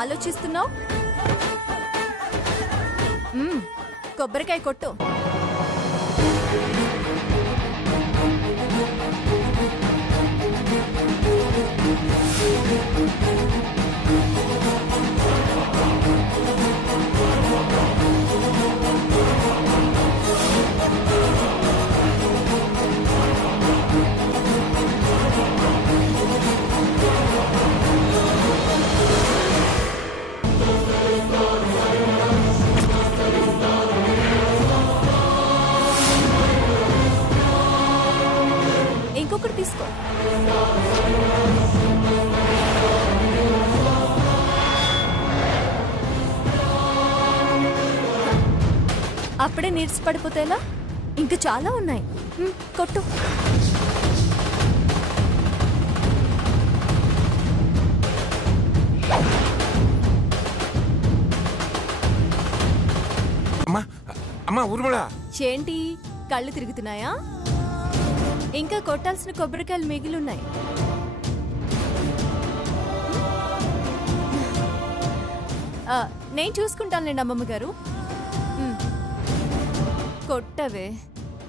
ఆలోచిస్తున్నావు? కొబ్బరికాయ కొట్టు. ఇంకొకటి తీసుకో. అప్పుడే నీరస పడిపోతేలా? ఇంకా చాలా ఉన్నాయి. కొట్టు. అమ్మా ఊర్మిళ, ఏంటి కళ్ళు తిరుగుతున్నాయా? ఇంకా కొట్టాల్సిన కొబ్బరికాయలు మిగిలిన్నాయి. నేను చూసుకుంటానులేండి అమ్మమ్మ గారు. కొట్టవే,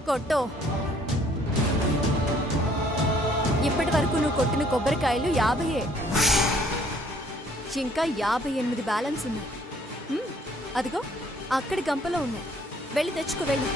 కొట్టో. ఇప్పటి వరకు నువ్వు కొట్టిన కొబ్బరికాయలు 50. ఇంకా 58 బ్యాలెన్స్ ఉన్నాయి. అదిగో అక్కడి గంపలో ఉన్నాయి. వెళ్ళి తెచ్చుకో, వెళ్ళి.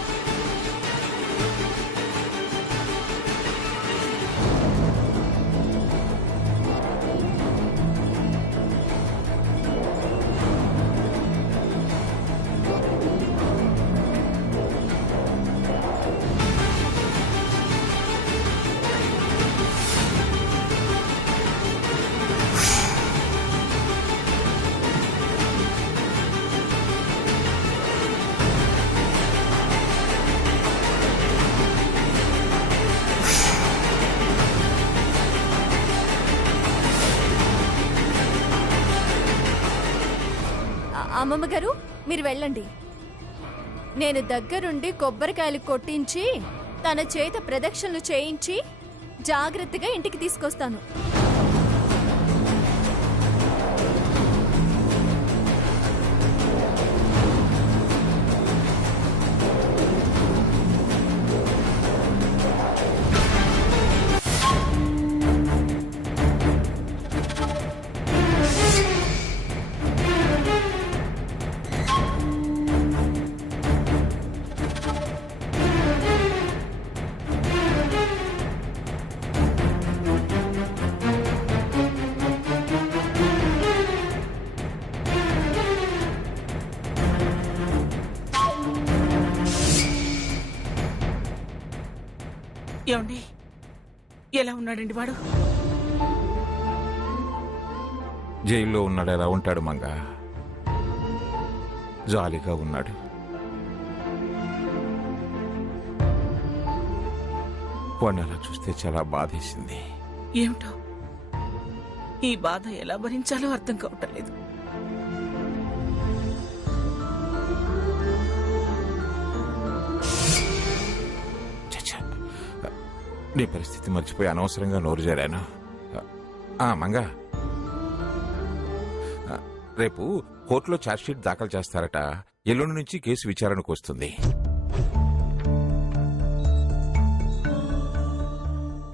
అమ్మమ్మ గారు మీరు వెళ్ళండి. నేను దగ్గరుండి కొబ్బరికాయలు కొట్టించి తన చేత ప్రదక్షిణలు చేయించి జాగ్రత్తగా ఇంటికి తీసుకొస్తాను. ఏమండి, ఎలా ఉన్నాడండి వాడు? జైల్లో ఉన్నాడు. ఎలా ఉంటాడు మంగ? జాలీగా ఉన్నాడు. వాడిని అలా చూస్తే చాలా బాధేసింది. ఏమిటో ఈ బాధ ఎలా భరించాలో అర్థం కావట్లేదు. నీ పరిస్థితి మర్చిపోయి అనవసరంగా నోరు జారాను. మంగ, రేపు కోర్టులో ఛార్జ్షీట్ దాఖలు చేస్తారట. ఎల్లుండి నుంచి కేసు విచారణకు వస్తుంది.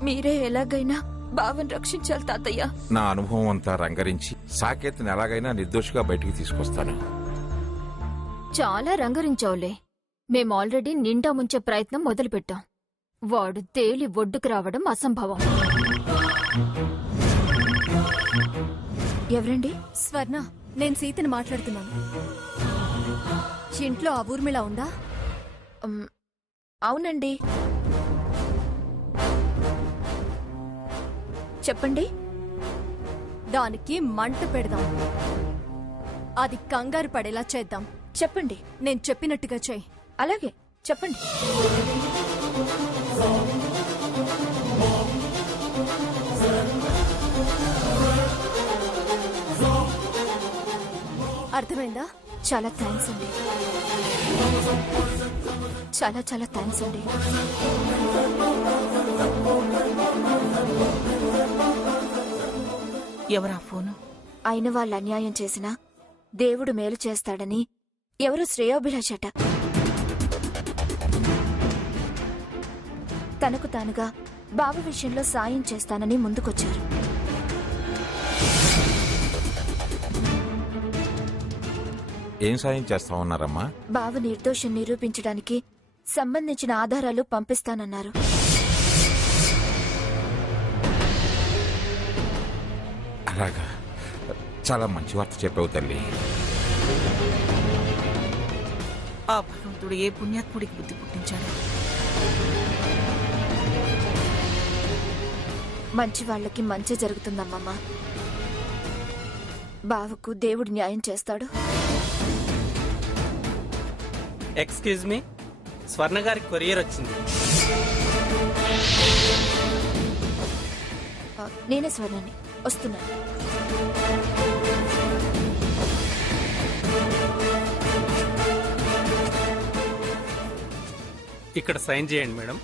మీరే ఎలాగైనా బావని రక్షించాలి తాతయ్య. నా అనుభవం అంతా రంగరించి సాకేత్ని ఎలాగైనా నిర్దోషిగా బయటికి తీసుకొస్తాను. చాలా రంగరించావులే. మేం ఆల్రెడీ నిండా ముంచే ప్రయత్నం మొదలుపెట్టాం. వాడు తేలి ఒడ్డుకు రావడం అసంభవం. ఎవరండి? స్వర్ణ, నేను సీతని మాట్లాడుతున్నాను. ఇంట్లో ఆ ఊర్మిళ ఉందా? అవునండి. చెప్పండి. దానికి మంట పెడదాం. అది కంగారు పడేలా చేద్దాం. చెప్పండి. నేను చెప్పినట్టుగా చెయ్యి. అలాగే చెప్పండి. అర్థమైందా? చాలా థ్యాంక్స్ అండి. చాలా చాలా థ్యాంక్స్ అండి. ఎవరా ఫోను? అయిన వాళ్ళు అన్యాయం చేసినా దేవుడు మేలు చేస్తాడని ఎవరో శ్రేయోభిలాషట. తనకు తానుగా బావ విషయంలో సాయం చేస్తానని ముందుకొచ్చారు. ఏం సాయం చేస్తామన్నారమ్మా? బావ నిర్దోషం నిరూపించడానికి సంబంధించిన ఆధారాలు పంపిస్తానన్నారు. అలాగా, చాలా మంచి వార్త చెప్పావు తల్లి. ఆ భగవంతుడు ఏ పుణ్యాత్ముడికి బుద్ధి పుట్టించాడు. మంచి వాళ్ళకి మంచి జరుగుతుందమ్మమ్మ. బావకు దేవుడు న్యాయం చేస్తాడు. ఎక్స్క్యూజ్ మీ, స్వర్ణ గారి కొరియర్ వచ్చింది. నేనే స్వర్ణని, వస్తున్నాను. ఇక్కడ సైన్ చేయండి మేడం.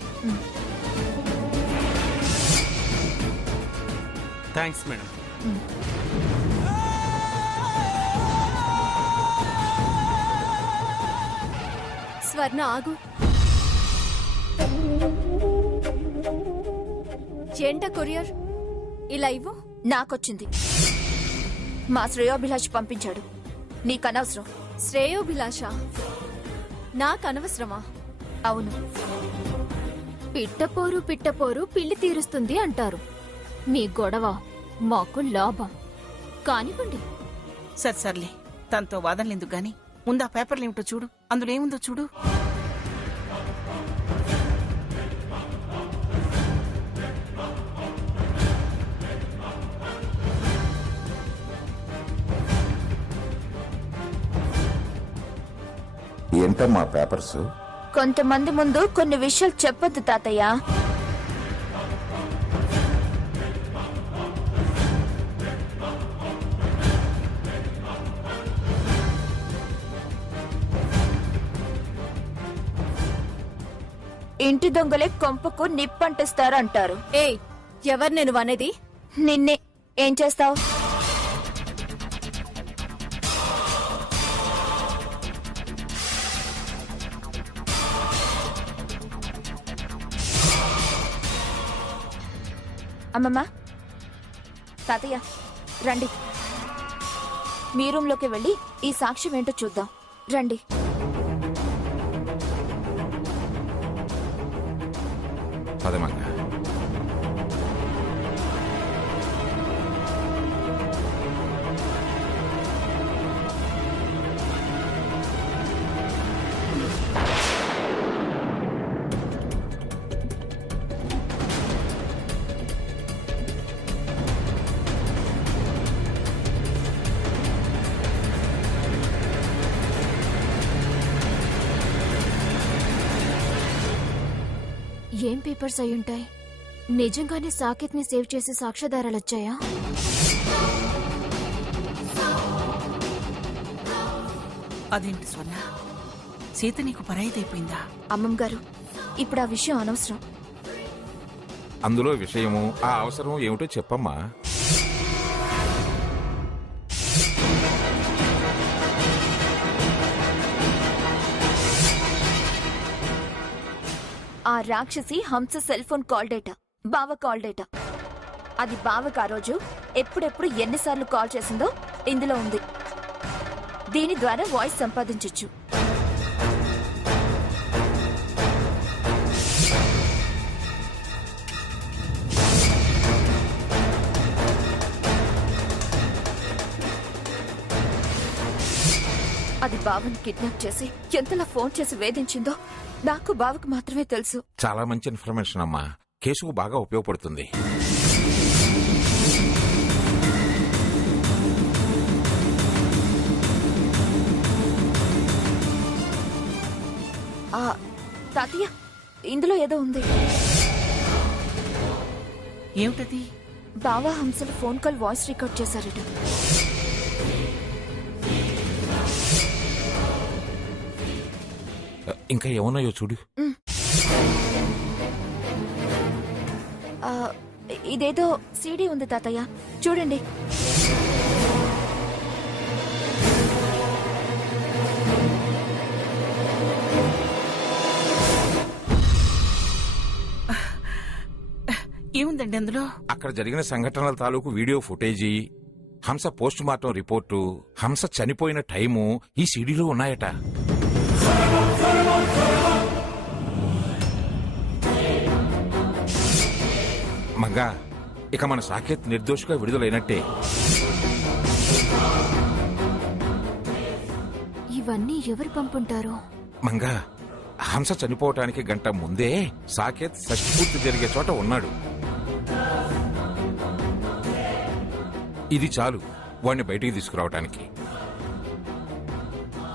Thanks madam. స్వర్ణ ఆగు. ఏంటా కొరియర్? ఇలా ఇవ్వు. నాకొచ్చింది. మా శ్రేయోభిలాష్ పంపించాడు. నీకనవసరం. శ్రేయోభిలాష నాకనవసరమా? అవును. పిట్టపోరు పిట్టపోరు పిల్లి తీరుస్తుంది అంటారు. మీ గొడవ మాకు లాభం కానివ్వండి. సర్లే, తనతో వాదనలేందుకు గాని ముందు ఆ పేపర్లు ఏమిటో చూడు. అందులో ఏముందో చూడు. ఏంటమ్మా పేపర్స్? కొంతమంది ముందు కొన్ని విషయాలు చెప్పొద్దు తాతయ్య. ఇంటి దొంగలే కొంపకు నిప్పంటిస్తారంటారు. ఏయ్, ఎవరు నేను అనేది? నిన్నే. ఏం చేస్తావు? అమ్మమ్మ, తాతయ్య రండి. మీ రూంలోకి వెళ్ళి ఈ సాక్ష్యం ఏంటో చూద్దాం రండి. పదమంగా. ఏం పేపర్స్ అయ్యుంటాయి? నిజంగానే సాకేత్ ని సేవ్ చేసే సాక్ష్యాధారాలొచ్చాయా? అదేంటి స్వర్ణ, సీత నీకు పరాయిదైపోయిందా? అమ్మమ్మ గారు, ఇప్పుడు ఆ విషయం అనవసరం. అందులో విషయము, ఆ అవసరం ఏమిటో చెప్పమ్మా. ఆ రాక్షసి హంస సెల్ ఫోన్ కాల్ డేటా బావ కాల్ డేటా. అది బావకు ఆ రోజు ఎప్పుడెప్పుడు ఎన్నిసార్లు కాల్ చేసిందో ఇందులో ఉంది. దీని ద్వారా వాయిస్ సంపాదించొచ్చు. అది బావని కిడ్నాప్ చేసి ఎంతలా ఫోన్ చేసి వేధించిందో నాకు బావకు మాత్రమే తెలుసు. చాలా మంచి ఇన్ఫర్మేషన్ అమ్మా, కేసుకు బాగా ఉపయోగపడుతుంది. తాతయ్య, ఇందులో ఏదో ఉంది. ఏమిటది? బావా హంసలు ఫోన్ కాల్ వాయిస్ రికార్డ్ చేశారట. ఇంకా ఏమన్నాయో చూడు. ఇదేదో సీడీ ఉంది తాతయ్య, చూడండి. ఏముందండి అందులో? అక్కడ జరిగిన సంఘటనల తాలూకు వీడియో ఫుటేజీ, హంస పోస్ట్ మార్టం రిపోర్టు, హంస చనిపోయిన టైము ఈ సీడీలో ఉన్నాయట. మంగా, ఇక మన సాకేత్ నిర్దోషిగా విడుదలైనట్టే. ఇవన్నీ ఎవరు పంపుంటారో? మంగా, హంస చనిపోవటానికి గంట ముందే సాకేత్ షష్ఠపూర్తి జరిగే చోట ఉన్నాడు. ఇది చాలు వాణ్ణి బయటికి తీసుకురావటానికి.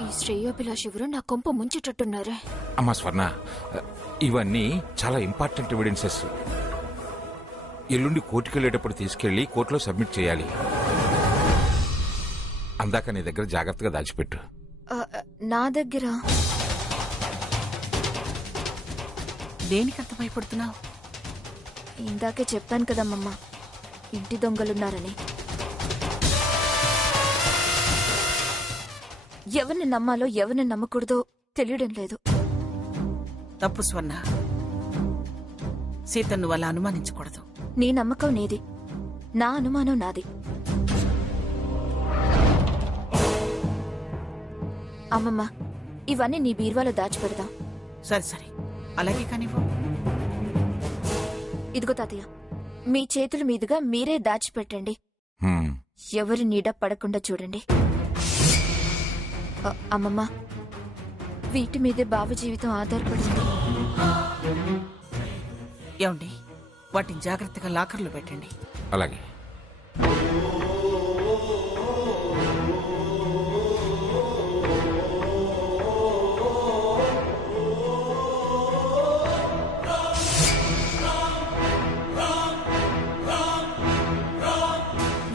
ఈ శ్రేయోభిలాష్ ఎవరు నా కొంప ముంచేటట్టున్నారే. అమ్మా స్వర్ణ, ఇవన్నీ చాలా ఇంపార్టెంట్ ఎవిడెన్సెస్. ఎల్లుండి కోర్టుకెళ్లేటప్పుడు తీసుకెళ్లి కోర్టులో సబ్మిట్ చేయాలి. అందాక నీ దగ్గర జాగ్రత్తగా దాచిపెట్టు. నా దగ్గర దేనికంత భయపడుతున్నావు? ఇందాకే చెప్పాను కదమ్మమ్మ, ఇంటి దొంగలున్నారని. ఎవరిని నమ్మాలో ఎవరిని నమ్మకూడదో తెలియడం లేదు. తప్పు స్వర్ణ. సీత నువ్వు అలా అనుమానించకూడదు. నీ నమ్మకం నీది, నా అనుమానం నాది. అమ్మమ్మ, ఇవన్నీ నీ బీరువాలో దాచిపెడదాం. సరే సరే, అలాగే కానివ్వు. ఇదిగో తాతయ్య, మీ చేతుల మీదుగా మీరే దాచిపెట్టండి. హ్మ్. ఎవరి నీడ పడకుండా చూడండి. అమ్మమ్మ, వీటి మీదే బావ జీవితం ఆధారపడింది. ఏమండి, వాటిని జాగ్రత్తగా లాకర్లో పెట్టండి. అలాగే.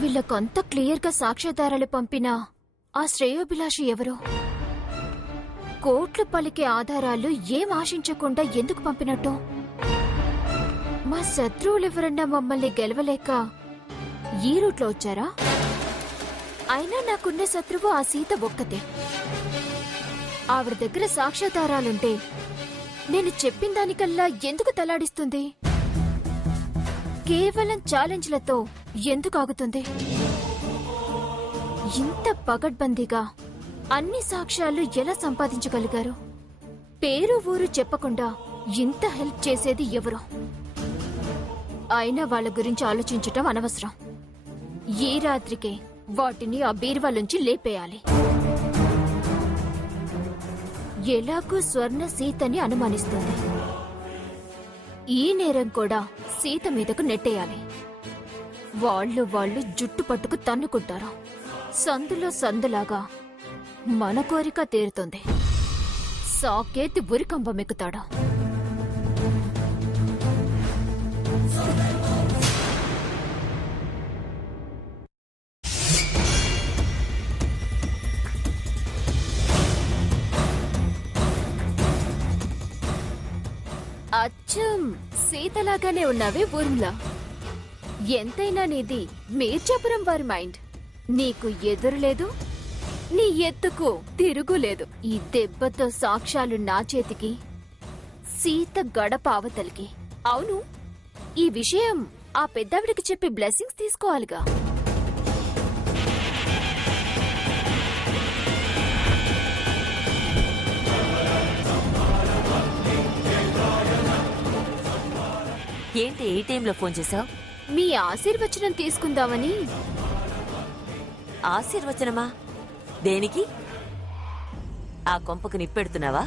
వీళ్ళకంత క్లియర్గా సాక్ష్యాధారాలు పంపినా ఆ శ్రేయోభిలాషి ఎవరో? కోట్లు పలికే ఆధారాలు ఏం ఆశించకుండా ఎందుకు పంపినట్టు? మా శత్రువులెవరన్నా మమ్మల్ని గెలవలేక ఈ రూట్లో వచ్చారా? అయినా నాకున్న శత్రువు ఆ సీత ఒక్కతే. ఆవిడ దగ్గర సాక్ష్యాధారాలుంటే నేను చెప్పిన దానికల్లా ఎందుకు తలాడిస్తుంది? కేవలం ఛాలెంజ్లతో ఎందుకు ఆగుతుంది? ఇంత పగడ్బందీగా అన్ని సాక్ష్యాలు ఎలా సంపాదించగలిగారు? పేరు ఊరు చెప్పకుండా ఇంత హెల్ప్ చేసేది ఎవరు? అయినా వాళ్ళ గురించి ఆలోచించటం అనవసరం. ఈ రాత్రికే వాటిని ఆ బీరువాలోంచి లేపేయాలి. ఎలాగూ స్వర్ణ సీతని అనుమానిస్తుంది. ఈ నేరం కూడా సీత మీదకు నెట్టేయాలి. వాళ్ళు జుట్టు పట్టుకు తన్నుకుంటారు. సందులో సందులాగా మన కోరిక తీరుతుంది. సాకేత్ ఉరికంబమెక్కుతాడు. అచ్చం సీతలాగానే ఉన్నావే ఊర్మిళ. ఎంతైనా నీది మీర్జాపురం వారి మైండ్. నీకు ఎదురులేదు, నీ ఎత్తుకు తిరుగులేదు. ఈ దెబ్బతో సాక్ష్యాలు నా చేతికి, సీత గడప అవతలికి. అవును, ఈ విషయం ఆ పెద్దావిడికి చెప్పి బ్లెస్సింగ్స్ తీసుకోవాలిగా. ఏంటి ఏ టైంలో ఫోన్ చేశావు? మీ ఆశీర్వచనం తీసుకుందామని. ఆశీర్వచనమా? దేనికి? ఆ కొంపకు నిప్పెడుతున్నావా?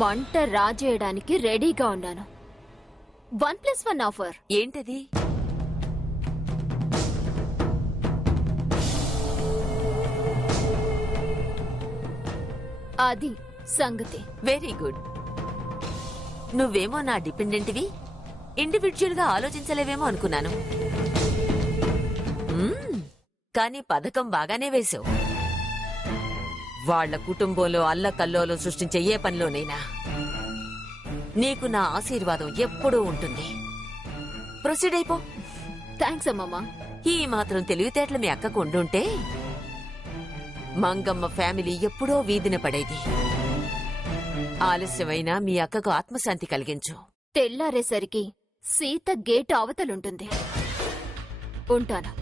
మంట రాజేయడానికి రెడీగా ఉన్నాను. 1+1 ఆఫర్. ఏంటది? అది సంగతి. Very good. నువ్వేమో నా డిపెండెంట్వి, ఇండివిడ్యువల్ గా ఆలోచించలేవేమో అనుకున్నాను. కానీ పథకం బాగానే వేశావు. వాళ్ల కుటుంబంలో అల్లకల్లోలో సృష్టించే ఏ పనిలోనైనా నీకు నా ఆశీర్వాదం ఎప్పుడూ ఉంటుంది. ప్రొసీడ్ అయిపో. థ్యాంక్స్ అమ్మమ్మా. ఈ మాత్రం తెలివితేటలు మీ అక్కకు ఉండుంటే మంగమ్మ ఫ్యామిలీ ఎప్పుడో వీధిన పడేది. ఆలస్యమైనా మీ అక్కకు ఆత్మశాంతి కలిగించు. తెల్లారేసరికి సీత గేటు అవతలుంటుంది. ఉంటాను.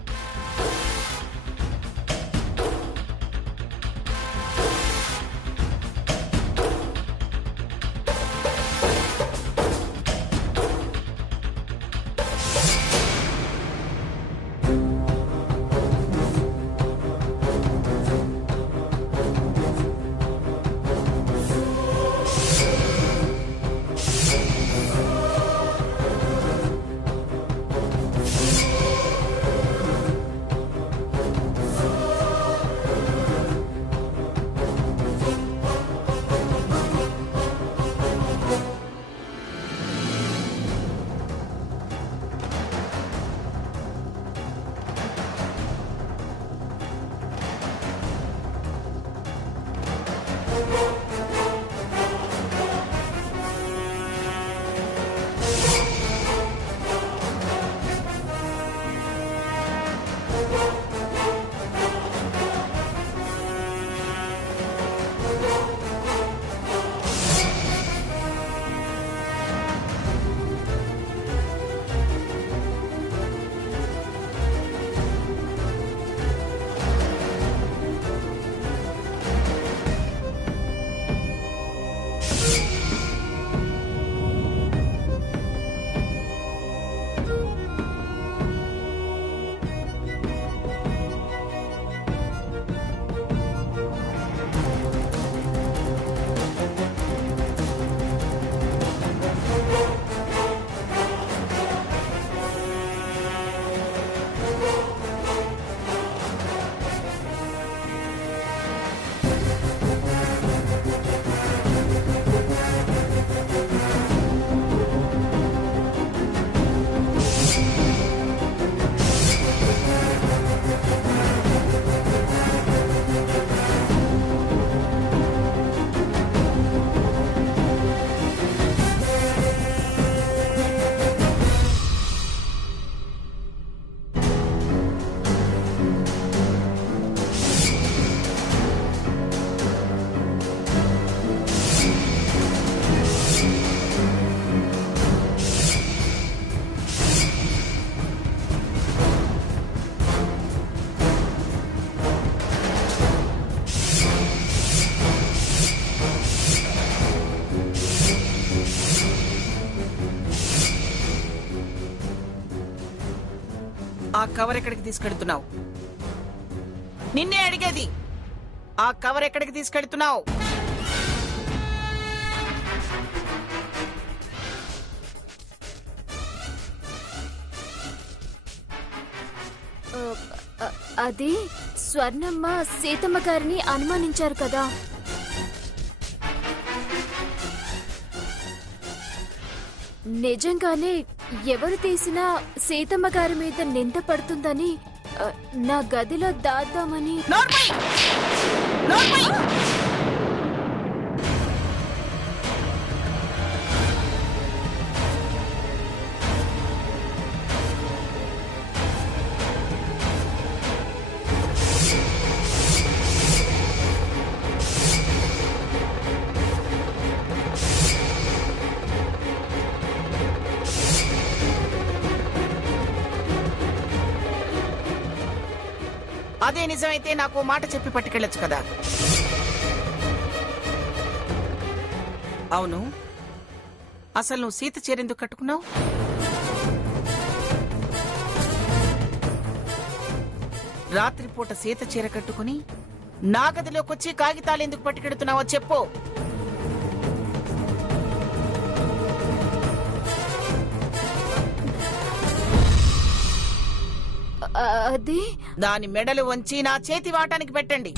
ఆ కవర్ ఎక్కడికి తీసుకెళ్తున్నావు? నిన్నే అడిగేది. ఆ కవర్ ఎక్కడికి తీసుకెళ్తున్నావు? అది స్వర్ణమ్మ సీతమ్మ గారిని అనుమానించారు కదా. నిజంగానే ఎవరు తీసినా సీతమ్మ గారి మీద నింద పడుతుందని నా గదిలో దాద్దామని. అదే నిజమైతే నాకు మాట చెప్పి పట్టుకెళ్ళొచ్చు కదా. అవును, అసలు నువ్వు సీత చీరెందుకు కట్టుకున్నావు? రాత్రిపూట సీత చీర కట్టుకుని నా గదిలోకి వచ్చి కాగితాలు ఎందుకు పట్టుకెడుతున్నావో చెప్పు. అది దాని మెడలు వంచి నా చేతి వాటానికి పెట్టండి.